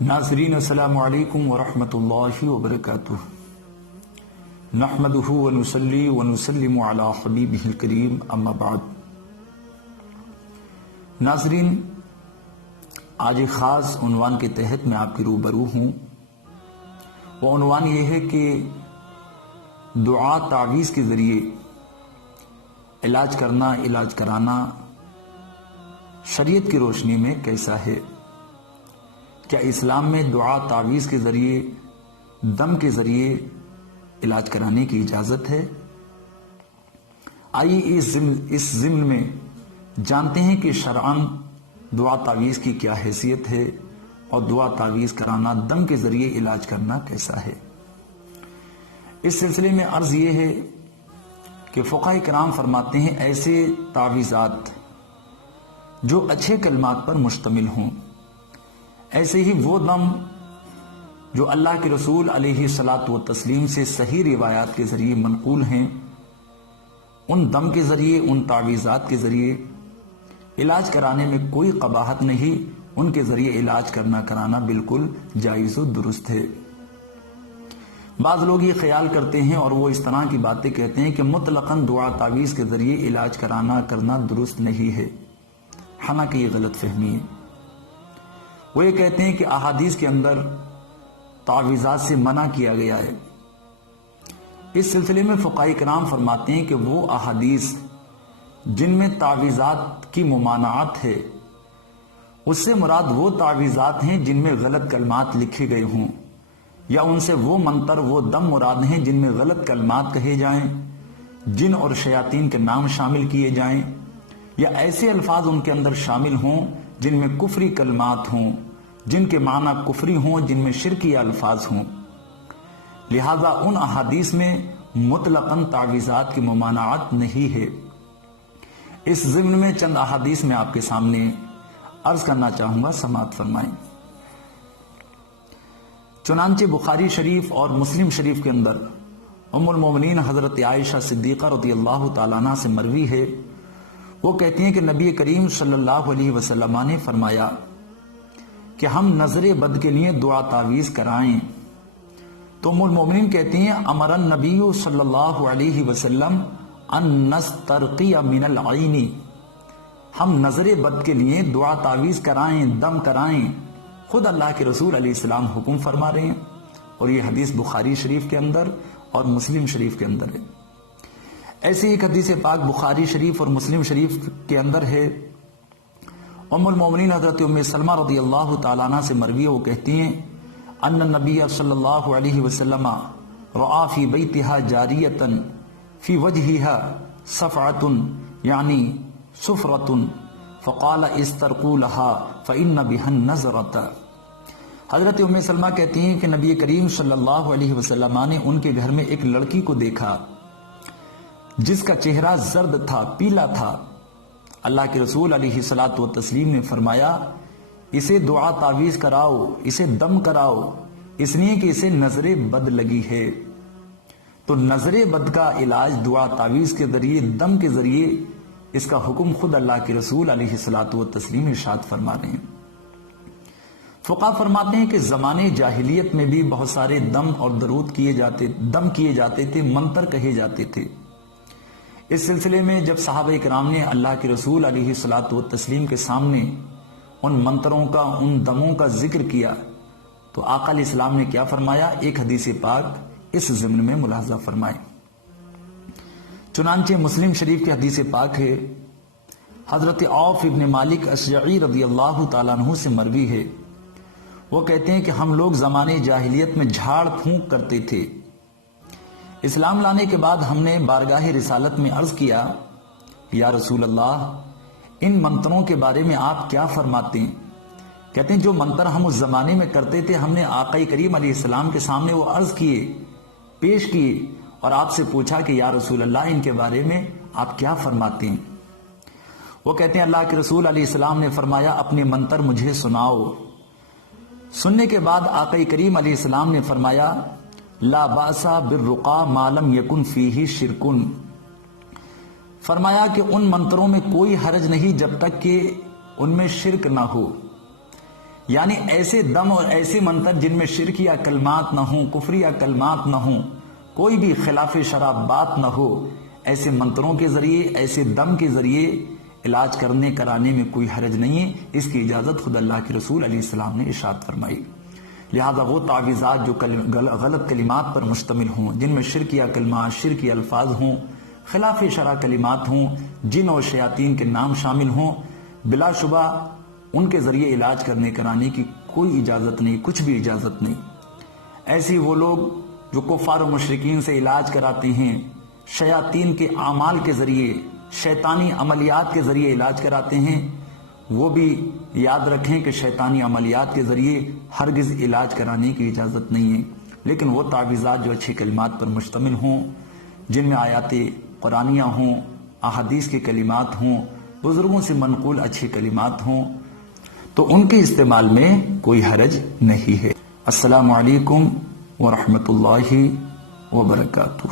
ناظرین السلام علیکم ورحمۃ اللہ وبرکاتہ۔ نحمدہ ونصلی ونسلم علی حبیبہ الکریم، اما بعد۔ ناظرین، آج ایک خاص عنوان کے تحت میں آپ کے روبرو ہوں۔ وہ عنوان یہ ہے کہ دعا تعویذ کے ذریعے علاج کرانا شریعت کی روشنی میں کیسا ہے؟ کیا اسلام میں دعا تعویذ کے ذریعے، دم کے ذریعے علاج کرانے کی اجازت ہے؟ آئیے اس ضمن میں جانتے ہیں کہ شرعاً دعا تعویذ کی کیا حیثیت ہے اور دعا تعویذ کرانا، دم کے ذریعے علاج کرنا کیسا ہے۔ اس سلسلے میں عرض یہ ہے کہ فقہاء کرام فرماتے ہیں ایسے تعویذات جو اچھے کلمات پر مشتمل ہوں، ایسے ہی وہ دم جو اللہ کے رسول علیہ الصلاۃ والتسلیم سے صحیح روایات کے ذریعے منقول ہیں، ان دم کے ذریعے، ان تعویذات کے ذریعے علاج کرانے میں کوئی قباحت نہیں، ان کے ذریعے علاج کرانا بالکل جائز و درست ہے۔ بعض لوگ یہ خیال کرتے ہیں اور وہ اس طرح کی باتیں کہتے ہیں کہ مطلقاً دعا تعویذ کے ذریعے علاج کرنا درست نہیں ہے، حالانکہ یہ غلط فہمی ہے۔ وہ یہ کہتے ہیں کہ احادیث کے اندر تعویذات سے منع کیا گیا ہے۔ اس سلسلے میں فقہاء کرام فرماتے ہیں کہ وہ احادیث جن میں تعویذات کی ممانعت ہے، اس سے مراد وہ تعویذات ہیں جن میں غلط کلمات لکھے گئے ہوں، یا ان سے وہ منتر، وہ دم مراد ہیں جن میں غلط کلمات کہے جائیں، جن اور شیاطین کے نام شامل کیے جائیں، یا ایسے الفاظ ان کے اندر شامل ہوں جن میں کفری کلمات ہوں، جن کے معنی کفری ہوں، جن میں شرکی الفاظ ہوں۔ لہذا ان احادیث میں مطلقاً تعویذات کی ممانعت نہیں ہے۔ اس ضمن میں چند احادیث میں آپ کے سامنے عرض کرنا چاہوں گا، سماعت فرمائیں۔ چنانچہ بخاری شریف اور مسلم شریف کے اندر ام المومنین حضرت عائشہ صدیقہ رضی اللہ تعالیٰ عنہ سے مروی ہے، وہ کہتی ہیں کہ نبی کریم صلی اللہ علیہ وسلم نے فرمایا کہ ہم نظر بد کے لیے دعا تعویذ کرائیں، تو ام المومنین کہتی ہیں امر النبی صلی اللہ علیہ وسلم ان نسترقی من العین، ہم نظر بد کے لیے دعا تعویذ کرائیں، دم کرائیں، خود اللہ کے رسول علیہ السلام حکم فرما رہے ہیں، اور یہ حدیث بخاری شریف کے اندر اور مسلم شریف کے اندر ہے۔ ایسی ایک حدیث پاک بخاری شریف اور مسلم شریف کے اندر ہے، ام المومنین حضرت ام سلمہ رضی اللہ تعالیٰ عنہ سے مروی ہے، وہ کہتی ہیں ان النبی صلی اللہ علیہ وسلم رعا فی بیتہا جاریتا فی وجہہا صفعۃ یعنی صفرۃ فقال استرقوا لها فإن بها النظرۃ۔ حضرت ام سلمہ کہتی ہیں کہ نبی کریم صلی اللہ علیہ وسلم نے ان کے گھر میں ایک لڑکی کو دیکھا جس کا چہرہ زرد تھا، پیلا تھا۔ اللہ کے رسول علیہ الصلاۃ والتسلیم نے فرمایا اسے دعا تعویذ کراؤ، اسے دم کراؤ، اس لیے کہ اسے نظر بد لگی ہے۔ تو نظر بد کا علاج دعا تعویذ کے ذریعے، دم کے ذریعے، اس کا حکم خود اللہ کے رسول علیہ الصلاۃ والتسلیم ارشاد فرما رہے ہیں۔ فقہاء فرماتے ہیں کہ زمانے جاہلیت میں بھی بہت سارے دم اور درود کیے جاتے تھے، منتر کہے جاتے تھے۔ اس سلسلے میں جب صحابہ کرام نے اللہ کے رسول علیہ الصلاۃ والتسلیم کے سامنے ان منتروں کا، ان دموں کا ذکر کیا، تو آقا علیہ السلام نے کیا فرمایا؟ ایک حدیث پاک اس ضمن میں ملاحظہ فرمائیں۔ چنانچہ مسلم شریف کی حدیث پاک ہے، حضرت عوف ابن مالک اشجعی رضی اللہ تعالیٰ عنہ سے مروی ہے، وہ کہتے ہیں کہ ہم لوگ زمانے جاہلیت میں جھاڑ پھونک کرتے تھے۔ اسلام لانے کے بعد ہم نے بارگاہ رسالت میں عرض کیا، یا رسول اللہ، ان منتروں کے بارے میں آپ کیا فرماتے ہیں؟ کہتے ہیں جو منتر ہم اس زمانے میں کرتے تھے، ہم نے آقا کریم علیہ السلام کے سامنے وہ عرض کیے، پیش کیے، اور آپ سے پوچھا کہ یا رسول اللہ ان کے بارے میں آپ کیا فرماتے ہیں؟ وہ کہتے ہیں اللہ کے رسول علیہ السلام نے فرمایا اپنے منتر مجھے سناؤ۔ سننے کے بعد آقا کریم علیہ السلام نے فرمایا لا باس بالرقا ما لم یکن فیہ شرکن، فرمایا کہ ان منتروں میں کوئی حرج نہیں جب تک کہ ان میں شرک نہ ہو، یعنی ایسے دم اور ایسے منتر جن میں شرک یا کلمات نہ ہوں، کفر یا کلمات نہ ہوں، کوئی بھی خلاف شرع بات نہ ہو، ایسے منتروں کے ذریعے، ایسے دم کے ذریعے علاج کرنے کرانے میں کوئی حرج نہیں ہے۔ اس کی اجازت خود اللہ کے رسول علیہ السلام نے ارشاد فرمائی۔ لہذا وہ تعویذات جو غلط کلمات پر مشتمل ہوں، جن میں شرک یا کلمات، شرک یا الفاظ ہوں، خلاف شرع کلمات ہوں، جن اور شیاطین کے نام شامل ہوں، بلا شبہ ان کے ذریعے علاج کرنے کرانے کی کوئی اجازت نہیں، کچھ بھی اجازت نہیں۔ ایسی وہ لوگ جو کفار و مشرکین سے علاج کراتے ہیں، شیاطین کے اعمال کے ذریعے، شیطانی عملیات کے ذریعے علاج کراتے ہیں، وہ بھی یاد رکھیں کہ شیطانی عملیات کے ذریعے ہرگز علاج کرانے کی اجازت نہیں ہے، لیکن وہ تعویذات جو اچھے کلمات پر مشتمل ہوں، جن میں آیات قرآنیہ ہوں، احادیث کے کلمات ہوں، بزرگوں سے منقول اچھے کلمات ہوں، تو ان کے استعمال میں کوئی حرج نہیں ہے۔ السلام علیکم ورحمۃ اللہ وبرکاتہ۔